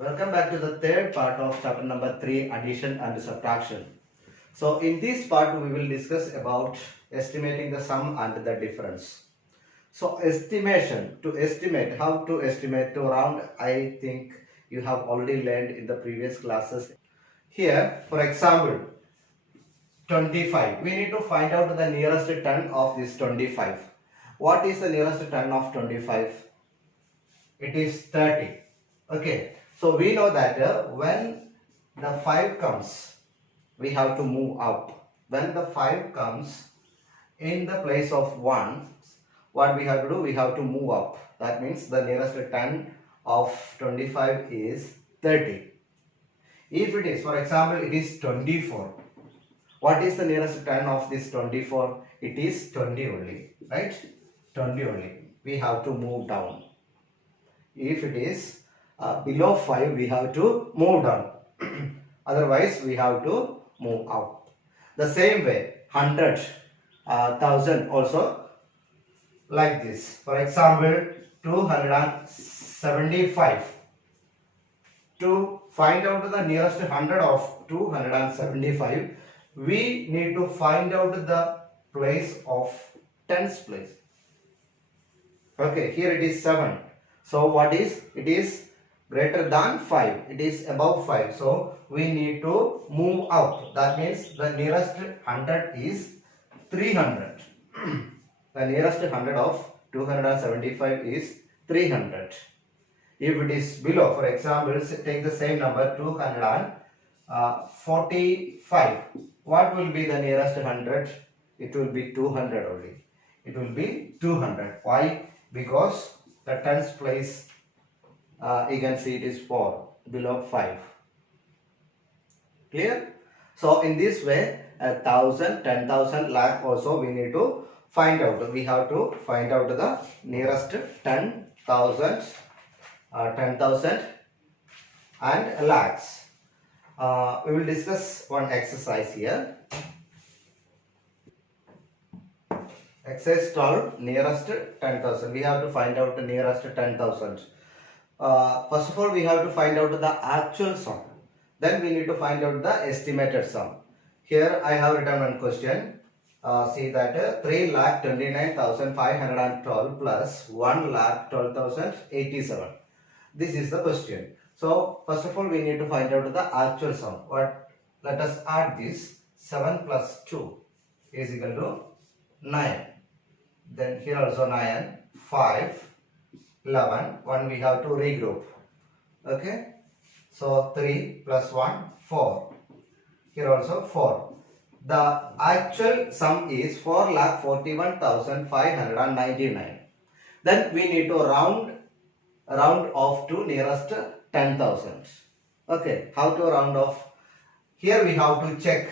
Welcome back to the third part of chapter number 3, addition and subtraction. So in this part we will discuss about estimating the sum and the difference. So how to estimate to round, I think you have already learned in the previous classes. Here for example 25, we need to find out the nearest term of this 25. What is the nearest term of 25? It is 30. Okay, so we know that when the 5 comes, we have to move up. When the 5 comes in the place of 1, what we have to do? We have to move up. That means the nearest term of 25 is 30. If it is, for example, it is 24. What is the nearest term of this 24? It is 20 only, right? 20 only. We have to move down. If it is below 5, we have to move down. Otherwise, we have to move up. The same way, 100, 1000 also like this. For example, 275. To find out the nearest 100 of 275, we need to find out the place of tens place. Okay, here it is 7. So what is? It is greater than 5. It is above 5. So we need to move up. That means the nearest 100 is 300. The nearest 100 of 275 is 300. If it is below, for example, take the same number 245. What will be the nearest 100? It will be 200 only. It will be 200. Why? Because the tens place, you can see it is 4, below 5. Clear? So in this way, 1,000, 10,000, lakh also we need to find out. We have to find out the nearest 10,000, 10,000 and lakhs. We will discuss one exercise here. Exercise 12, nearest 10,000. We have to find out the nearest 10,000. First of all, we have to find out the actual sum. Then we need to find out the estimated sum. Here I have written one question. See that 3,29,512 plus 1,12,087. This is the question. So first of all, we need to find out the actual sum. Let us add this. 7 plus 2 is equal to 9. Then here also 9, 5, 11, 1 we have to regroup. Okay. So 3 plus 1, 4. Here also 4. The actual sum is 4,41,599. Then we need to round off to nearest 10,000. Okay. How to round off? Here we have to check.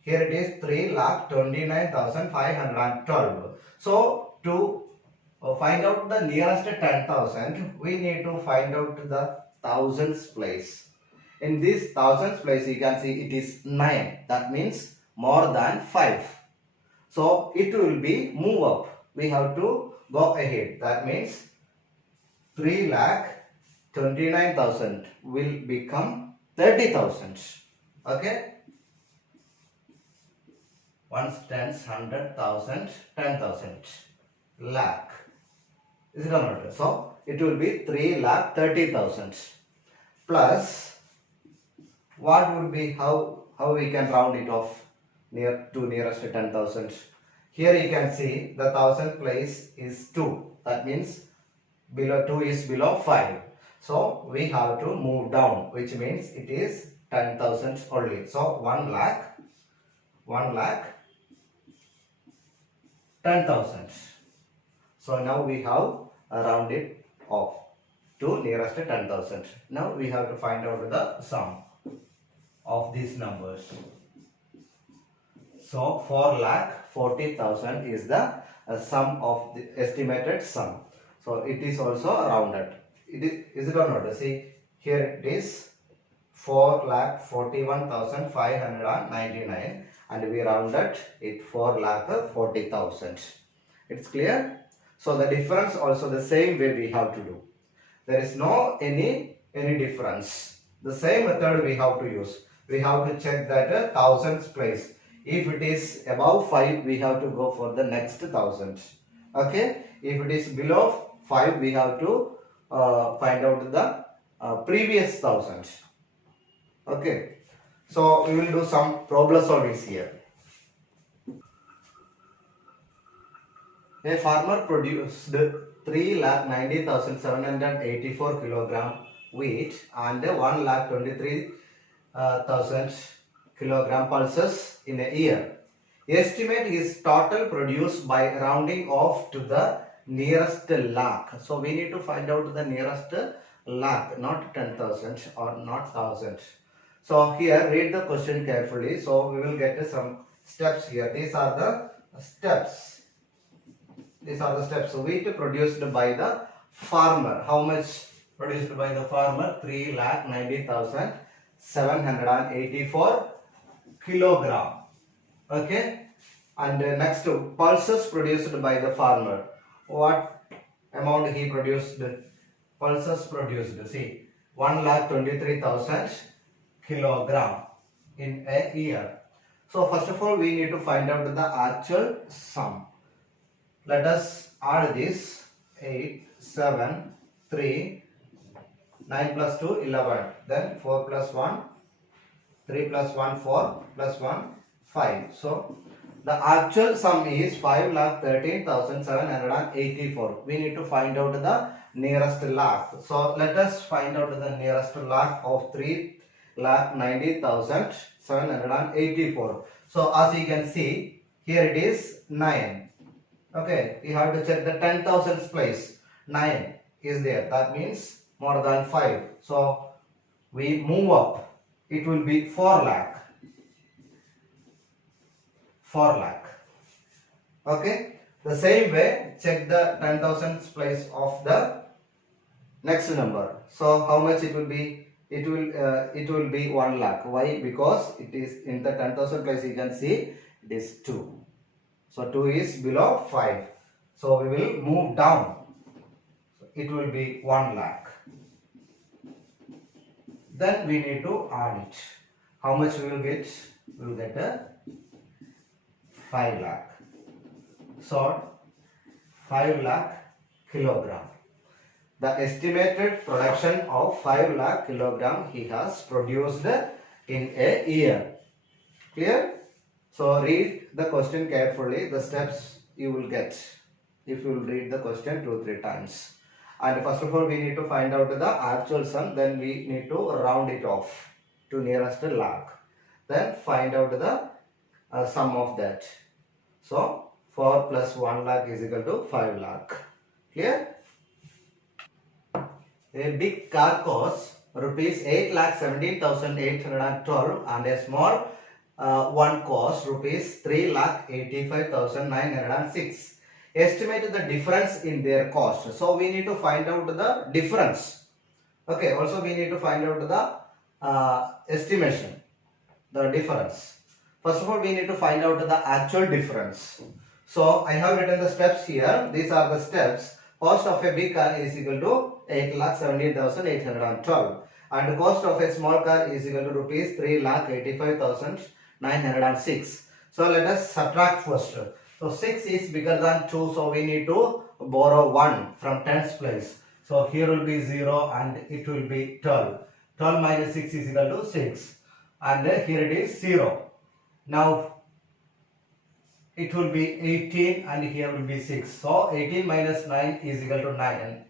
Here it is 3,29,512. So to find out the nearest 10,000, we need to find out the thousands place. In this thousands place, you can see it is 9. That means more than 5. So it will be move up. We have to go ahead. That means 3,29,000 will become 30,000. Okay. Once tens, 100,000, 10,000, lakh. Is it or not? So it will be 3,30,000 plus what would be how we can round it off near to nearest 10,000. Here you can see the 1,000 place is 2. That means below 2 is below 5. So we have to move down, which means it is 10,000 only. So 1 lakh, 10,000. So now we have rounded off to nearest 10,000. Now we have to find out the sum of these numbers. So 4,40,000 is the sum of the estimated sum. So it is also rounded. Is it or not? See, here it is 4,41,599 and we rounded it 4,40,000. It's clear? So the difference also the same way we have to do. There is no any any difference. The same method we have to use. We have to check that thousands place. If it is above 5, we have to go for the next thousand. Okay. If it is below 5, we have to find out the previous thousand. Okay. So we will do some problem solvings here. A farmer produced 3,90,784 kilogram wheat and 1,23,000 kilogram pulses in a year. Estimate his total produce by rounding off to the nearest lakh. So we need to find out the nearest lakh, not 10,000 or not 1,000. So here read the question carefully. So we will get some steps here. These are the steps. These are the steps. So wheat produced by the farmer. How much produced by the farmer? 3,90,784 kilogram. Okay. And next, pulses produced by the farmer. What amount he produced? Pulses produced. See, 1,23,000 kilogram in a year. So first of all, we need to find out the actual sum. Let us add this 8, 7, 3, 9 plus 2, 11. Then 4 plus 1, 3 plus 1, 4 plus 1, 5. So the actual sum is 5,13,784. We need to find out the nearest lakh. So let us find out the nearest lakh of 3,90,784. So as you can see, here it is 9. Okay, we have to check the 10,000s place. 9 is there. That means more than 5. So we move up. It will be 4 lakh. 4 lakh. Okay. The same way, check the 10,000s place of the next number. So how much it will be? It will be 1 lakh. Why? Because it is in the 10,000 place. You can see it is 2. So 2 is below 5. So we will move down. So it will be 1 lakh. Then we need to add it. How much we will get? We will get a 5 lakh. So 5 lakh kilogram. The estimated production of 5 lakh kilogram he has produced in a year. Clear? So read the question carefully. The steps you will get if you will read the question 2-3 times. And first of all, we need to find out the actual sum. Then we need to round it off to nearest lakh. Then find out the sum of that. So 4 plus 1 lakh is equal to 5 lakh. Clear? A big car costs rupees 8,17,812 and a small one cost rupees 3,85,906. Estimate the difference in their cost. So we need to find out the difference. Okay. Also we need to find out the estimation, the difference. First of all, we need to find out the actual difference. So I have written the steps here. These are the steps. Cost of a big car is equal to 8,17,812 and cost of a small car is equal to rupees 3,85,906. So let us subtract first. So 6 is bigger than 2, so we need to borrow 1 from tens place. So here will be 0 and it will be 12. 12 minus 6 is equal to 6 and here it is 0. Now it will be 18 and here will be 6. So 18 minus 9 is equal to 9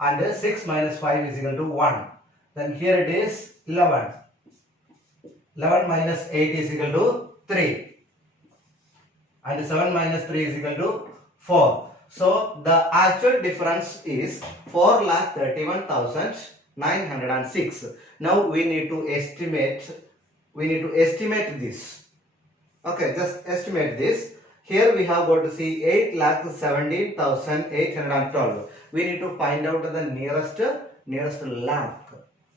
and 6 minus 5 is equal to 1. Then here it is 11. 11 minus 8 is equal to 3. And 7 minus 3 is equal to 4. So the actual difference is 4,31,906. Now we need to estimate. This. Okay, just estimate this. Here we have got to see 8,17,812. We need to find out the nearest lakh.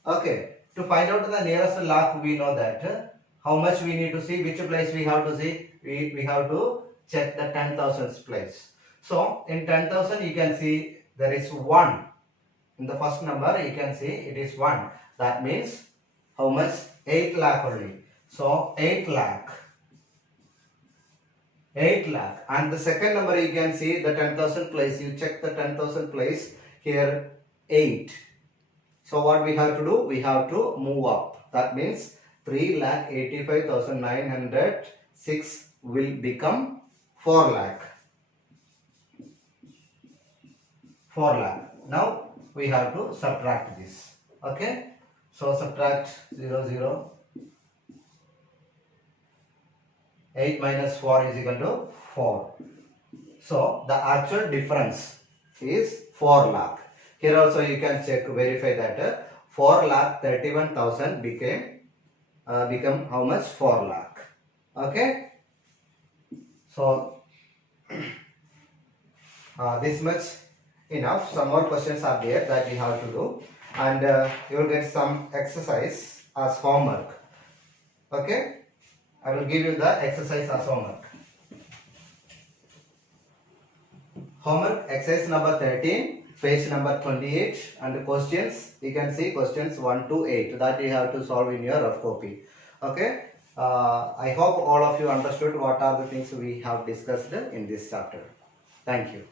Okay, to find out the nearest lakh, we know that how much we need to see, which place we have to see. We have to check the 10,000 place. So in 10,000 you can see there is 1 In the first number you can see it is 1. That means how much? 8 lakh only. So 8 lakh. 8 lakh. And the second number you can see the 10,000 place. You check the 10,000 place here 8. So what we have to do? We have to move up. That means 3,85,906 will become 4 lakh. 4 lakh. Now we have to subtract this. Okay. So subtract 0, 0. 8 minus 4 is equal to 4. So the actual difference is 4 lakh. Here also you can check, verify that 4 lakh 31,000 become how much? 4 lakh. Okay. So this much enough. Some more questions are there that we have to do, and you will get some exercise as homework. Okay. I will give you the exercise as homework. Homework exercise number 13, page number 28, and the questions you can see questions 1 to 8 that you have to solve in your rough copy. Okay. I hope all of you understood what are the things we have discussed in this chapter. Thank you.